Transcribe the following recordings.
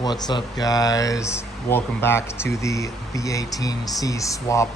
What's up, guys? Welcome back to the B18C swap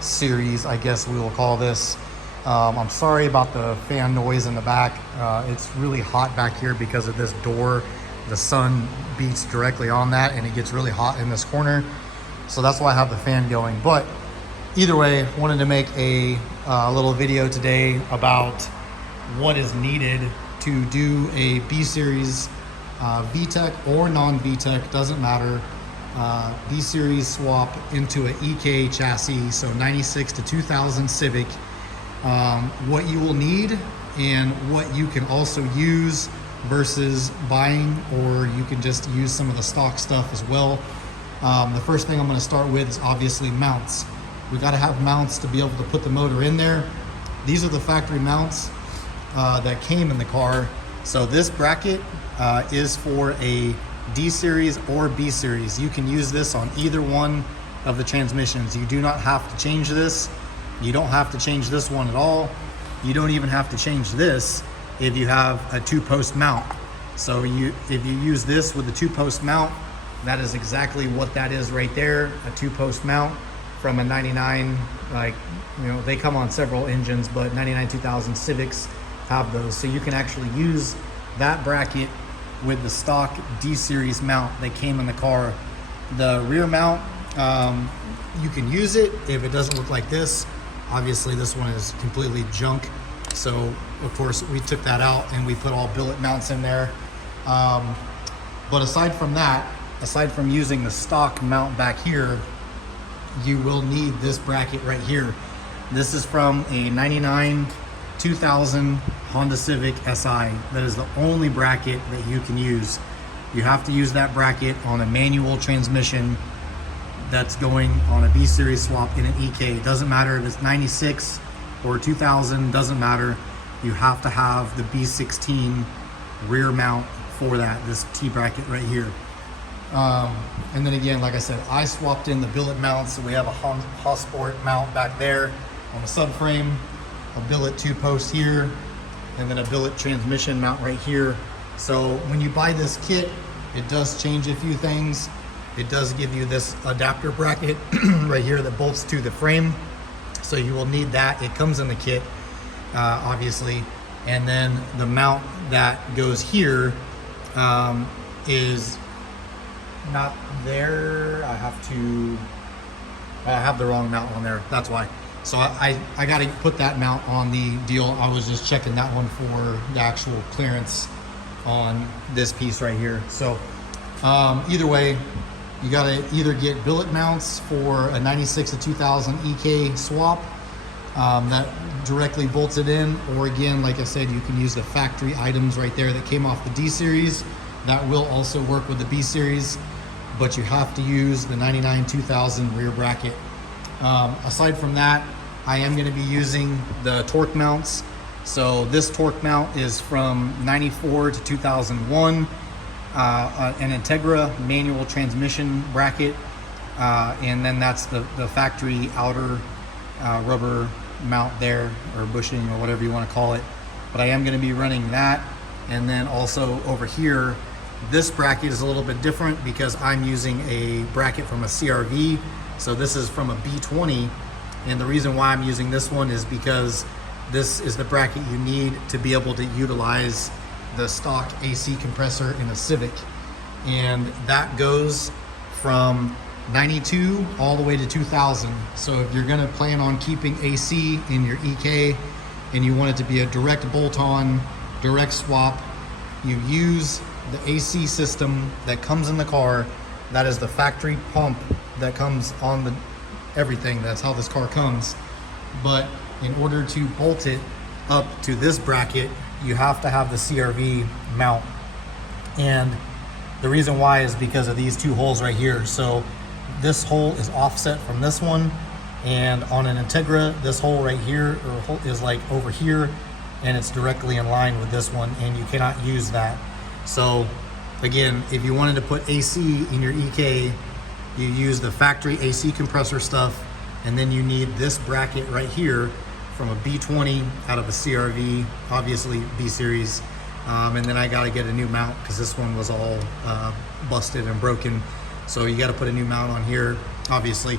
series, I guess we will call this. I'm sorry about the fan noise in the back. It's really hot back here because of this door. The sun beats directly on that and it gets really hot in this corner. So that's why I have the fan going. But either way, wanted to make a little video today about what is needed to do a B-Series VTEC or non-VTEC, doesn't matter, B-Series swap into an EK chassis, so 96 to 2000 Civic. What you will need and what you can also use versus buying, or you can just use some of the stock stuff as well. The first thing I'm going to start with is obviously mounts. We got to have mounts to be able to put the motor in there. These are the factory mounts that came in the car. So this bracket is for a D series or B series. You can use this on either one of the transmissions. You do not have to change this. You don't have to change this one at all. You don't even have to change this if you have a 2-post mount. So if you use this with a 2-post mount, that is exactly what that is right there, a 2-post mount from a 99, they come on several engines, but 99 2000 Civics have those. So you can actually use that bracket with the stock D-Series mount that came in the car. The rear mount, you can use it if it doesn't look like this. Obviously this one is completely junk, so of course we took that out and we put all billet mounts in there. But aside from that, aside from using the stock mount back here, you will need this bracket right here. This is from a 99 2000 Honda Civic SI. That is the only bracket that you can use. You have to use that bracket on a manual transmission that's going on a B-Series swap in an EK. It doesn't matter if it's 96 or 2000, doesn't matter. You have to have the B16 rear mount for that, this T bracket right here. And then again, like I said, I swapped in the billet mounts. So we have a Hossport mount back there on the subframe, a billet 2-post here, and then a billet transmission mount right here. So when you buy this kit, it does change a few things. It does give you this adapter bracket right here that bolts to the frame. So you will need that. It comes in the kit, obviously. And then the mount that goes here is not there. I have the wrong mount on there. That's why. So I got to put that mount on the deal. I was just checking that one for the actual clearance on this piece right here. So either way, you got to either get billet mounts for a 96 to 2000 EK swap that directly bolts it in, or again, like I said, you can use the factory items right there that came off the D series. That will also work with the B series, but you have to use the 99 2000 rear bracket. Aside from that, I am going to be using the torque mounts. So this torque mount is from 94 to 2001, an Integra manual transmission bracket, and then that's the factory outer rubber mount there, or bushing, or whatever you want to call it. But I am going to be running that. And then also over here, this bracket is a little bit different because I'm using a bracket from a CRV. So this is from a B20, and the reason why I'm using this one is because this is the bracket you need to be able to utilize the stock AC compressor in a Civic. And that goes from 92 all the way to 2000. So if you're gonna plan on keeping AC in your EK and you want it to be a direct bolt-on, direct swap, you use the AC system that comes in the car. That is the factory pump that comes on the everything. That's how this car comes. But in order to bolt it up to this bracket, you have to have the CRV mount. And the reason why is because of these two holes right here. So this hole is offset from this one, and on an Integra, this hole right here is like over here, and it's directly in line with this one, and you cannot use that. So again, if you wanted to put AC in your EK, you use the factory AC compressor stuff, and then you need this bracket right here from a B20 out of a CRV, obviously B series, And then I got to get a new mount because this one was all busted and broken. So you got to put a new mount on here, obviously.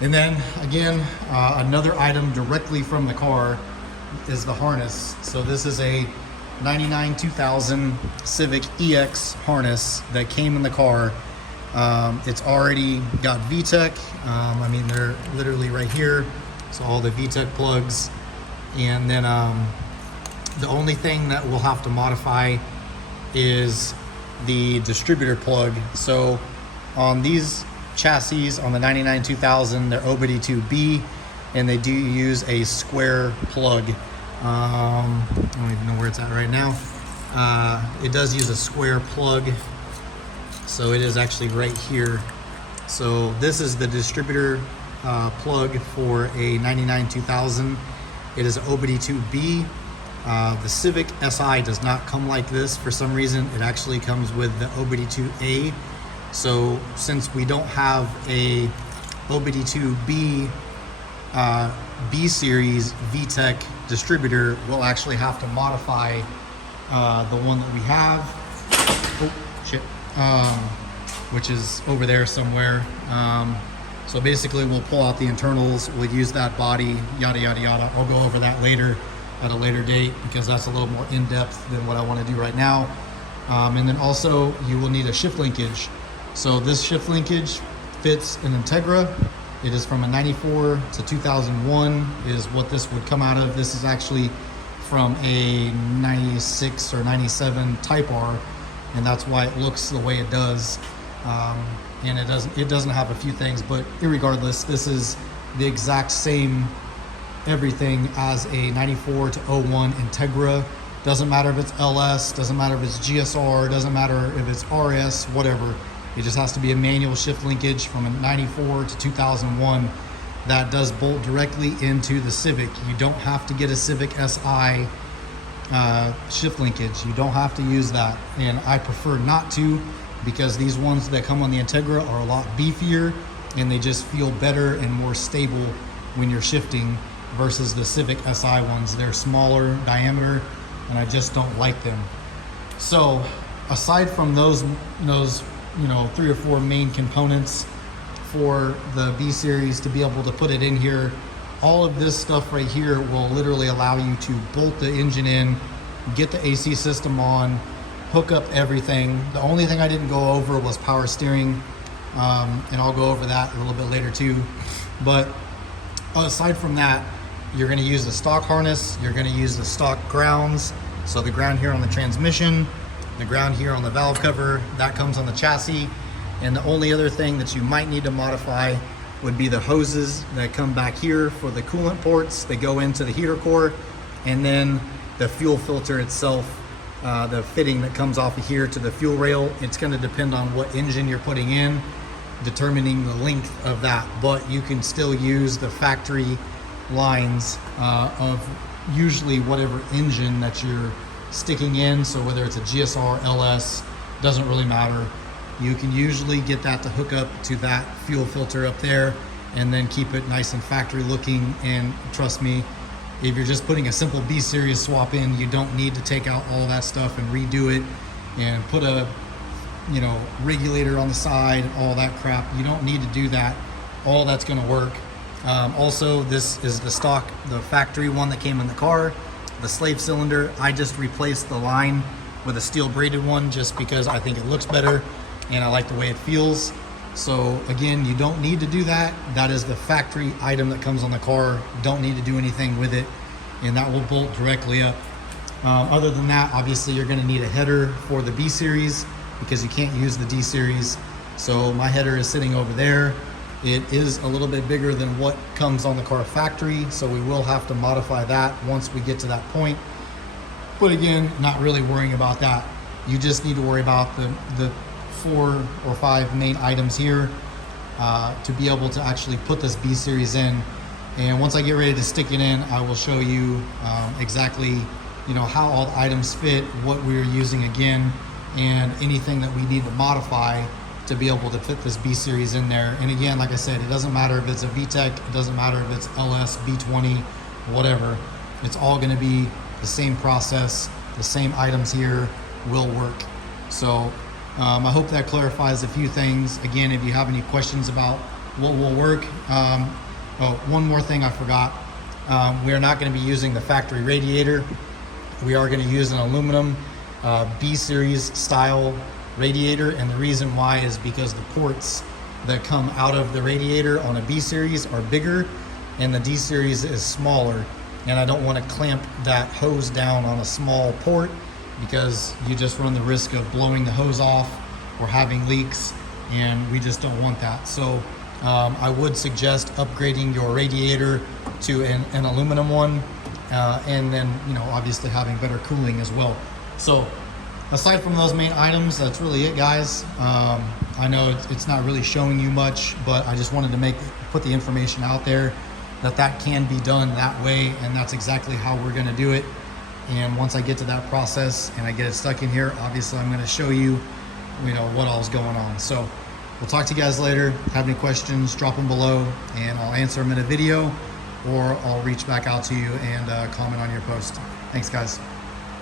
And then again, another item directly from the car is the harness. So this is a 99 2000 Civic EX harness that came in the car. It's already got VTEC. I mean, they're literally right here. So all the VTEC plugs. And then the only thing that we'll have to modify is the distributor plug. So on these chassis, on the 99 2000, they're OBD2B, and they do use a square plug. I don't even know where it's at right now. It does use a square plug, so it is actually right here. So this is the distributor plug for a 99 2000. It is OBD2B. The Civic Si does not come like this for some reason. It actually comes with the OBD2A. So since we don't have a OBD2B B series VTEC distributor, we'll actually have to modify the one that we have. Oh shit! Which is over there somewhere. So basically, we'll pull out the internals. We'll use that body, yada yada yada. I'll go over that later at a later date because that's a little more in depth than what I want to do right now. And then also, you will need a shift linkage. So this shift linkage fits an Integra. It is from a 94 to 2001 is what this would come out of. This is actually from a 96 or 97 Type R, and that's why it looks the way it does. And it doesn't have a few things, but irregardless, this is the exact same everything as a 94 to 01 Integra. Doesn't matter if it's LS, doesn't matter if it's GSR, doesn't matter if it's RS, whatever. It just has to be a manual shift linkage from a 94 to 2001 that does bolt directly into the Civic. You don't have to get a Civic Si shift linkage. You don't have to use that. And I prefer not to, because these ones that come on the Integra are a lot beefier and they just feel better and more stable when you're shifting versus the Civic Si ones. They're smaller diameter and I just don't like them. So aside from those 3 or 4 main components for the B series to be able to put it in here, all of this stuff right here will literally allow you to bolt the engine in, get the AC system on, hook up everything. The only thing I didn't go over was power steering, and I'll go over that a little bit later too. But aside from that, you're going to use the stock harness, you're going to use the stock grounds. So the ground here on the transmission, the ground here on the valve cover, that comes on the chassis. And the only other thing that you might need to modify would be the hoses that come back here for the coolant ports. They go into the heater core, and then the fuel filter itself, the fitting that comes off of here to the fuel rail. It's going to depend on what engine you're putting in, determining the length of that. But you can still use the factory lines of usually whatever engine that you're sticking in. So whether it's a GSR, LS, doesn't really matter. You can usually get that to hook up to that fuel filter up there and then keep it nice and factory looking. And trust me, if you're just putting a simple B series swap in, you don't need to take out all that stuff and redo it and put a regulator on the side, all that crap. You don't need to do that. All that's going to work. Also, this is the stock, the factory one that came in the car, the slave cylinder. I just replaced the line with a steel braided one just because I think it looks better and I like the way it feels. So again, you don't need to do that. That is the factory item that comes on the car. Don't need to do anything with it, and that will bolt directly up. Other than that, obviously you're going to need a header for the B series because you can't use the D series. So my header is sitting over there. It is a little bit bigger than what comes on the car factory, so we will have to modify that once we get to that point. But again, not really worrying about that. You just need to worry about the 4 or 5 main items here to be able to actually put this B series in. And once I get ready to stick it in, I will show you exactly how all the items fit, what we're using again, and anything that we need to modify to be able to fit this B series in there. And again, like I said, it doesn't matter if it's a VTEC, it doesn't matter if it's LS, B20, whatever. It's all going to be the same process. the same items here will work. So I hope that clarifies a few things. Again, if you have any questions about what will work, oh, one more thing I forgot. We are not going to be using the factory radiator. We are going to use an aluminum B-series style radiator, and the reason why is because the ports that come out of the radiator on a B-series are bigger and the D-series is smaller, and I don't want to clamp that hose down on a small port because you just run the risk of blowing the hose off or having leaks, and we just don't want that. So I would suggest upgrading your radiator to an aluminum one, and then, you know, obviously having better cooling as well. So aside from those main items, that's really it, guys. I know it's not really showing you much, but I just wanted to put the information out there that can be done that way, and that's exactly how we're going to do it. And once I get to that process and I get it stuck in here, obviously I'm going to show you, you know, what all's going on. So we'll talk to you guys later. Have any questions, drop them below and I'll answer them in a video, or I'll reach back out to you and comment on your post. Thanks, guys.